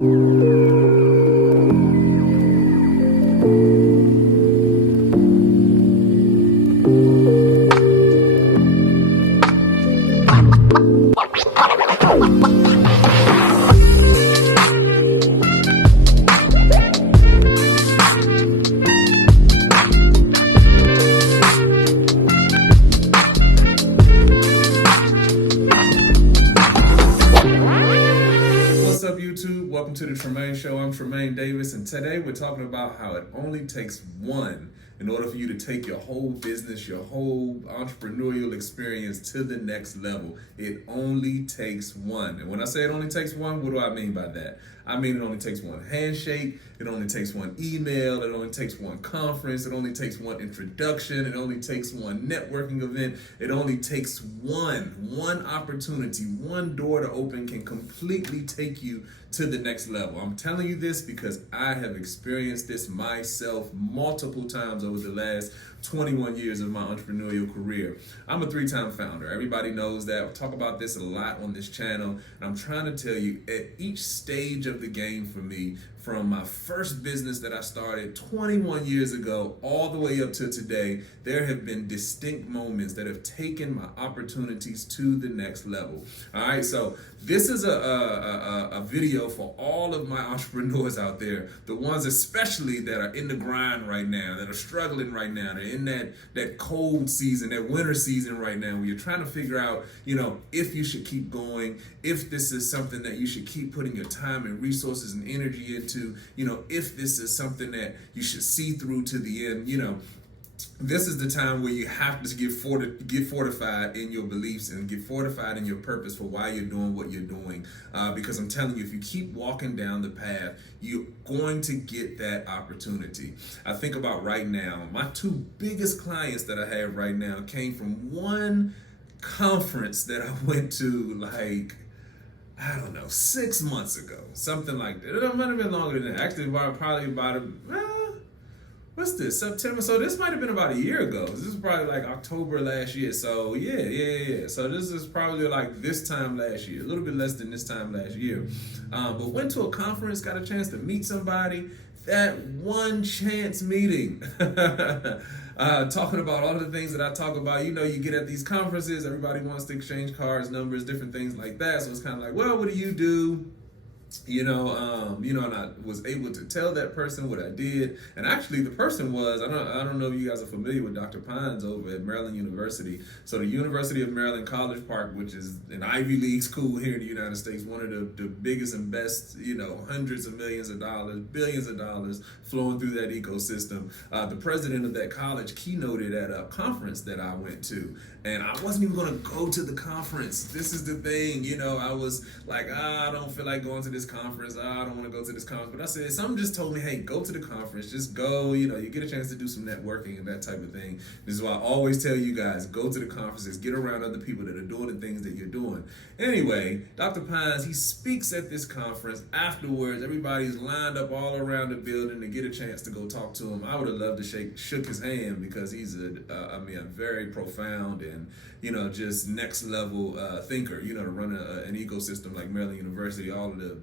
What's up, YouTube? Welcome to the Tremain Show. I'm Tremain Davis, and today we're talking about how it only takes one in order for you to take your whole business, your whole entrepreneurial experience to the next level. It only takes one. And when I say it only takes one, what do I mean by that? I mean it only takes one handshake, it only takes one email, it only takes one conference, it only takes one introduction, it only takes one networking event, it only takes one opportunity, one door to open can completely take you to the next level. I'm telling you this because I have experienced this myself multiple times over the last 21 years of my entrepreneurial career. I'm a 3-time founder. Everybody knows that. I talk about this a lot on this channel. And I'm trying to tell you, at each stage of the game for me, from my first business that I started 21 years ago all the way up to today, there have been distinct moments that have taken my opportunities to the next level. All right, so this is a video for all of my entrepreneurs out there, the ones especially that are in the grind right now, that are struggling right now, they're in that cold season, that winter season right now, where you're trying to figure out, if you should keep going, if this is something that you should keep putting your time and resources and energy into, if this is something that you should see through to the end. This is the time where you have to get fortified in your beliefs and get fortified in your purpose for why you're doing what you're doing. Because I'm telling you, if you keep walking down the path, you're going to get that opportunity. I think about right now, my 2 biggest clients that I have right now came from one conference that I went to, 6 months ago, something like that. It might have been longer than that. Actually, probably about what's this, September? So this might have been about a year ago. This is probably like October last year. So yeah. So this is probably like this time last year, a little bit less than this time last year. But went to a conference, got a chance to meet somebody. That one chance meeting. Talking about all the things that I talk about. You get at these conferences, everybody wants to exchange cards, numbers, different things like that. So it's kind of like, well, what do you do? And I was able to tell that person what I did. And actually the person was, I don't know if you guys are familiar with Dr. Pines over at Maryland University. So the University of Maryland College Park, which is an Ivy League school here in the United States, one of the biggest and best, hundreds of millions of dollars, billions of dollars flowing through that ecosystem. The president of that college keynoted at a conference that I went to. And I wasn't even going to go to the conference. This is the thing, I was like, I don't feel like going to this conference. I don't want to go to this conference. But I said, something just told me, hey, go to the conference. Just go, you get a chance to do some networking and that type of thing. This is why I always tell you guys, go to the conferences, get around other people that are doing the things that you're doing. Anyway, Dr. Pines, he speaks at this conference. Afterwards, everybody's lined up all around the building to get a chance to go talk to him. I would have loved to shook his hand because he's a very profound and just next level thinker, to run an ecosystem like Maryland University, all of the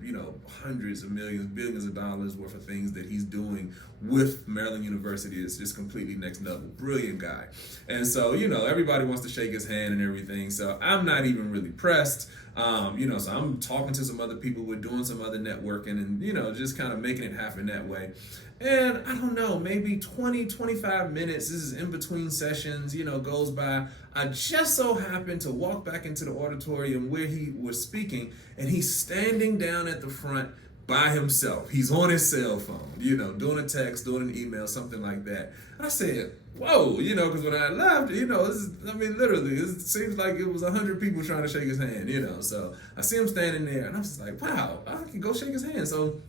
hundreds of millions, billions of dollars worth of things that he's doing with Maryland University is just completely next level. Brilliant guy. And so everybody wants to shake his hand and everything, so I'm not even really pressed. So I'm talking to some other people, we're doing some other networking and just kind of making it happen that way. And I don't know, maybe 20-25 minutes, this is in between sessions, goes by. I just so happened to walk back into the auditorium where he was speaking, and he's standing down at the front by himself. He's on his cell phone, doing a text, doing an email, something like that. And I said, whoa, because when I left, literally, it seems like it was 100 people trying to shake his hand, So I see him standing there, and I was like, wow, I can go shake his hand. So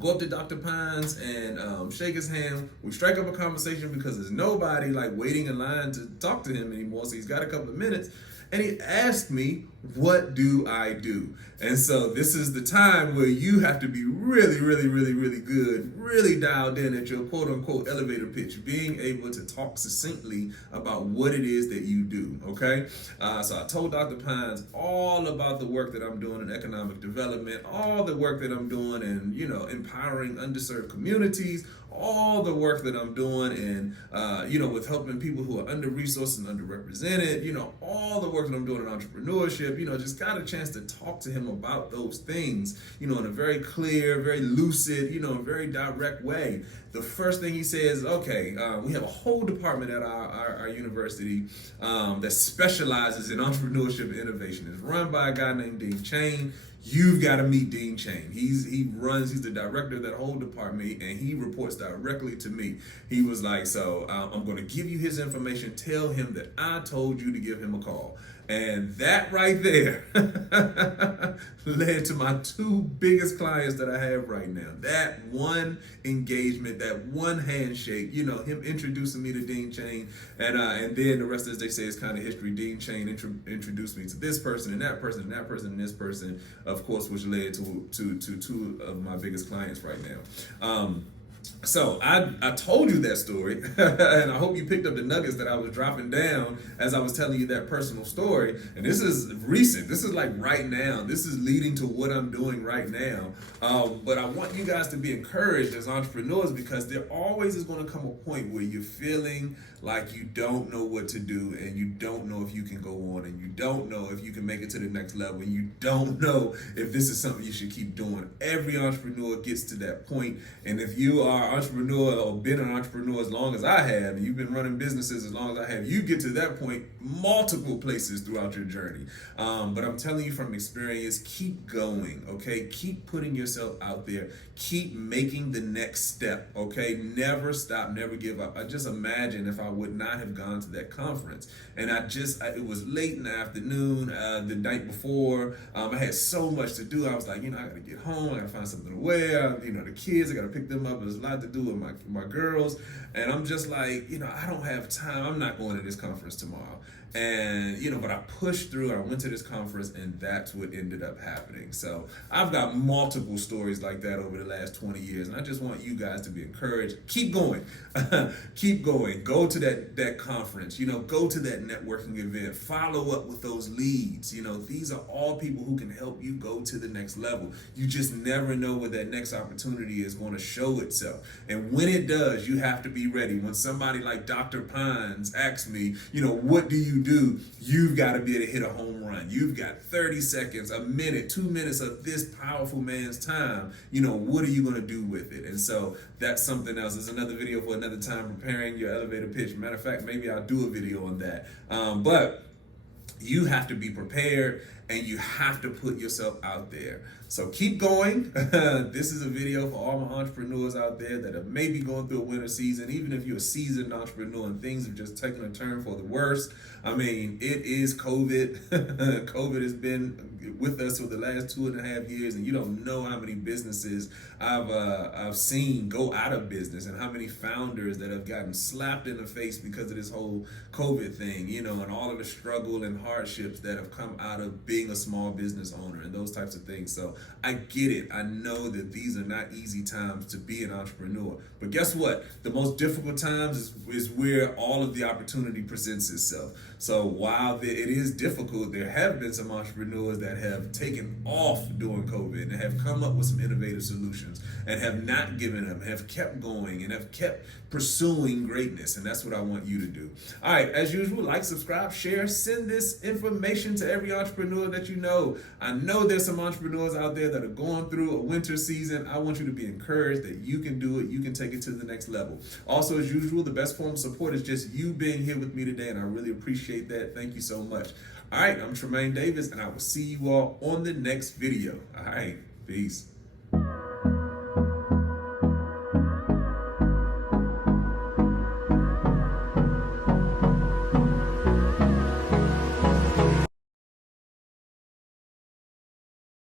go up to Dr. Pines and shake his hand. We strike up a conversation because there's nobody waiting in line to talk to him anymore. So he's got a couple of minutes. And he asked me, What do I do? And so this is the time where you have to be really, really, really, really good, really dialed in at your quote unquote elevator pitch, being able to talk succinctly about what it is that you do. Okay. So I told Dr. Pines all about the work that I'm doing in economic development, all the work that I'm doing in, empowering underserved communities, all the work that I'm doing and, with helping people who are under-resourced and underrepresented, all the work that I'm doing in entrepreneurship, just got a chance to talk to him about those things, in a very clear, very lucid, very direct way. The first thing he says, okay, we have a whole department at our university that specializes in entrepreneurship and innovation. It's run by a guy named Dean Chain. You've got to meet Dean Chain. He's the director of that whole department, and he reports directly to me. He was like, so I'm going to give you his information. Tell him that I told you to give him a call. And that right there led to my two biggest clients that I have right now. That one engagement, that one handshake, him introducing me to Dean Chain, and then the rest, as they say, is kind of history. Dean Chain introduced me to this person and that person and that person and this person, of course, which led to two of my biggest clients right now. So I told you that story, and I hope you picked up the nuggets that I was dropping down as I was telling you that personal story. And this is recent. This is like right now. This is leading to what I'm doing right now. But I want you guys to be encouraged as entrepreneurs, because there always is going to come a point where you're feeling like you don't know what to do, and you don't know if you can go on, and you don't know if you can make it to the next level, and you don't know if this is something you should keep doing. Every entrepreneur gets to that point, and if you are an entrepreneur or been an entrepreneur as long as I have, and you've been running businesses as long as I have, you get to that point multiple places throughout your journey. But I'm telling you from experience, keep going, okay? Keep putting yourself out there. Keep making the next step, okay? Never stop, never give up. I just imagine if I would not have gone to that conference, and it was late in the afternoon, the night before. I had so much to do. I was like, I gotta get home, I gotta find something to wear, the kids, I gotta pick them up. There's a lot to do with my girls, and I'm just like, I don't have time. I'm not going to this conference tomorrow. And, but I pushed through. I went to this conference, and that's what ended up happening. So I've got multiple stories like that over the last 20 years. And I just want you guys to be encouraged. Keep going. Keep going. Go to that conference, go to that networking event. Follow up with those leads. These are all people who can help you go to the next level. You just never know where that next opportunity is going to show itself. And when it does, you have to be ready. When somebody like Dr. Pines asks me, what do you do? You've got to be able to hit a home run. You've got 30 seconds, a minute, 2 minutes of this powerful man's time. What are you going to do with it? And so that's something else. There's another video for another time, preparing your elevator pitch. Matter of fact, maybe I'll do a video on that. But you have to be prepared, and you have to put yourself out there. So keep going. This is a video for all my entrepreneurs out there that are maybe going through a winter season. Even if you're a seasoned entrepreneur and things have just taken a turn for the worse. I mean, it is COVID. COVID has been with us for the last 2.5 years, and you don't know how many businesses I've seen go out of business, and how many founders that have gotten slapped in the face because of this whole COVID thing, and all of the struggle and hardships that have come out of being a small business owner and those types of things. So I get it. I know that these are not easy times to be an entrepreneur. But guess what? The most difficult times is where all of the opportunity presents itself. So while it is difficult, there have been some entrepreneurs that have taken off during COVID and have come up with some innovative solutions and have not given up, have kept going, and have kept pursuing greatness. And that's what I want you to do. All right, as usual, like, subscribe, share, send this information to every entrepreneur that you know. I know there's some entrepreneurs out there that are going through a winter season. I want you to be encouraged that you can do it. You can take it to the next level. Also, as usual, the best form of support is just you being here with me today, and I really appreciate that. Thank you so much. All right, I'm Tremain Davis, and I will see you all on the next video. All right, peace.